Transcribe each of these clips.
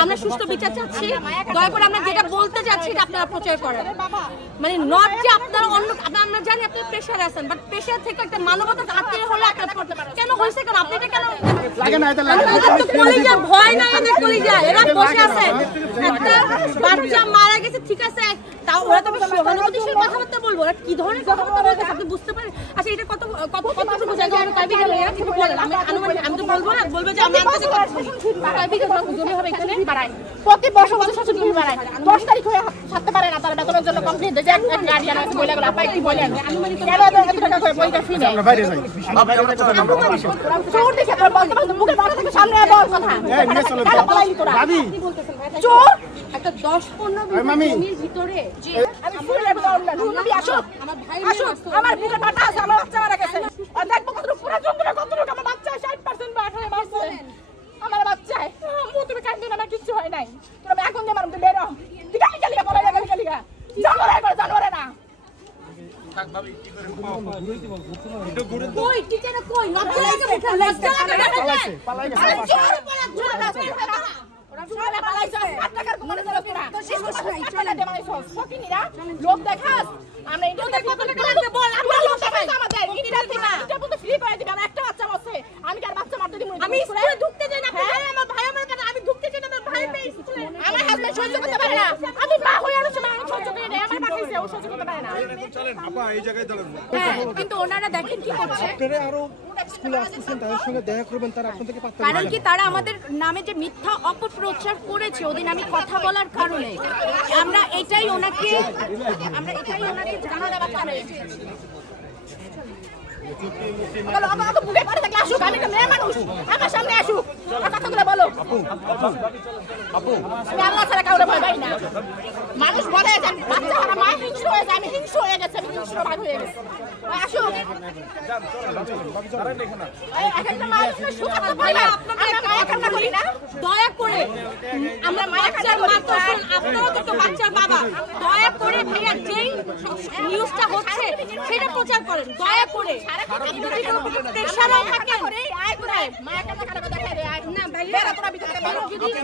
আমরা সুষ্ঠু বিচার চাচ্ছি। দয়া করে আমরা যেটা বলতে চাচ্ছি এটা আপনারা প্রচার করেন। মানে নট যে আপনারা অন্য, আমরা জানি আপনি প্রেশার আছেন, বাট প্রেশার থেকে একটা মানবতা আত্মীয় হলে কেন হয়েছে, কেন আপনি এটা কেন লাগে না? এটা কলিজা ভয় না, এদের কলিজা এরা বসে আছে। একটা বাচ্চা মারা গেছে, ঠিক আছে, তাও ওরা তো সহানুভূতিশীল কথাবার্তা বলবো। ওরা কি ধরনের কথাবার্তা বলতে আপনি বুঝতে পারেন? আচ্ছা, এটা কত বোঝা যায়? কাইবি গেল এরা কিন্তু বলেন, আমি তো বলবো না, বলবে যে আমি কাইবি গেল জমি হবে এখানে বাড়ায় প্রতি বছর শাসন জমি বাড়ায় 10 তারিখ হয়ে থাকতে পারে না তার বেতনের জন্য কমপ্লিট যে এক গার্ডিয়ান আছে বলে গেল। আপনি কি বলেন কেন এত টাকা করে বইটা ফি নেই? আমরা বাইরে যাই চোর দেখে তোর বলতে বলতে মুখে বড় থেকে সামনে বল কথা এই নিয়ে চলে দাদি কি বলতেছেন ভাই? চোর একটা 10-15 জমির ভিতরে জি আমি ফুলের বললাম নবী আসো, আমার ভাই আসো, আমার বুকে কাটা আছে, আমার বাচ্চা মারা গেছে। আর দেখবো কতটুকু পুরো যন্ত্রণা, কতটুকু আমার বাচ্চা 60% বা 18 মাসে আমার বাচ্চা। তুমি কান্দো না, কিচ্ছু হয় নাই। তোরা এখন যে মারুম তুই বেরো দিগা গেলিগা পড়া গেল গেলিগা জানোরে করে জানোরে না থাক ভাবি কি করে এটা গুড়ে কই টিচার কই লজ্জা লাগে মুখে লজ্জা লাগে পালাইছে চোর ওরা চোর পালাইছে 8 টাকার কোমরে ধরে তোরা তো শেষ করছ না চলে দে মাইছো ফকিনিরা লোক দেখাস আমরা এটা কত টাকা লাগবে বল আমরা লোক দেখাই আমাদের এটা দিবা এটা পুরো ফ্রি করে দিবা। আমার একটা বাচ্চা আছে, আমি কি আর বাচ্চা মারতে দিমু? আমি স্কুলে ঢুকতে যাই না, আমার ভাই আমার কাছে আমি ঢুকতে চাই না, আমার ভাই পে স্কুলে আমার হাজবেন্ড সহ্য করতে পারে না। আমি মা হয়ে আর সময় আমি সহ্য করি না, আমার পাঠাইছে ও সহ্য করতে পারে না। চলেন আপা এই জায়গায় দাঁড়ান। হ্যাঁ কিন্তু ওনারা দেখেন কি করছে, আপনারা আরো স্কুলে আসছেন তাদের সঙ্গে দেখা করবেন, তারা আপনাদের থেকে পাত্তা কারণ কি তারা আমাদের নামে যে মিথ্যা অপপ্রচার করেছে ওদিন আমি কথা বলার কারণে আমরা এটাই ওনাকে জানাতে পারি। আমার সামনে আসুক, কথাগুলো বলো। আমি আল্লাহ ছাড়া কাউরে ভয় পাই না। মানুষ বলে যে বাচ্চা ওরা মা হিংস্র হয়ে যায়, আমি হিংস্র হয়ে গেছে, আমি হিংস্র ভাগ হয়ে গেছে। আসুক দয়া করে, আমরা বাচ্চার মা তো আপনারা তো বাচ্চার বাবা, দয়া করে ভাইয়া যেই নিউজটা হচ্ছে সেটা প্রচার করেন দয়া করে।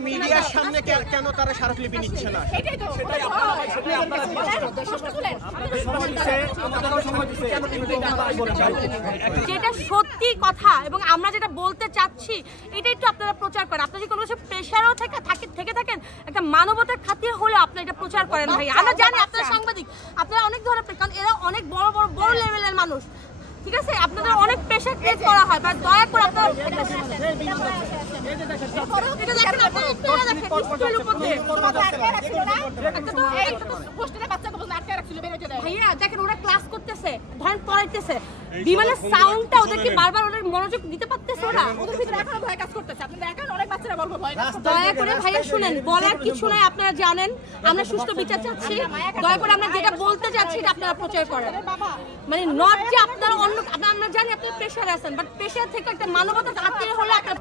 মিডিয়ার সামনে কেন তারা স্মারকলিপি নিচ্ছে না? যেটা সত্যি কথা এবং আমরা যেটা বলতে চাচ্ছি এটা একটু আপনারা প্রচার করেন। আপনারা যদি কোনো কিছু প্রেশারও থেকে থাকেন একটা মানবতার খাতিরে হলে আপনারা এটা প্রচার করেন ভাই। আমরা জানি আপনারা সাংবাদিক, আপনারা অনেক ধরনের, কারণ এরা অনেক বড় লেভেলের মানুষ, ঠিক আছে, আপনাদের অনেক প্রেশার ক্রিয়েট করা হয়, বাট দয়া করে আপনারা ভাইয়া দেখেন ওরা ক্লাস করতেছে, ধরেন পড়াইতেছে, বিমানের সাউন্ডটা ওদেরকে বারবার ওদের মনোযোগ দিতে পারতেছে, ওরা ওদের ভিতরে এখনো ভয় কাজ করতেছে। আপনি দেখেন অনেক বাচ্চারা বলবো ভয় কাজ করতেছে। দয়া করে ভাইয়া শুনেন, বলার কিছু নাই, আপনারা জানেন আমরা সুষ্ঠু বিচার চাচ্ছি। দয়া করে আমরা যেটা বলতে চাচ্ছি এটা আপনারা প্রচার করেন। মানে নট যে আপনারা অন্য, আমরা জানি আপনি প্রেশার আছেন, বাট প্রেশার থেকে একটা মানবতা আত্মীয় হলে একটা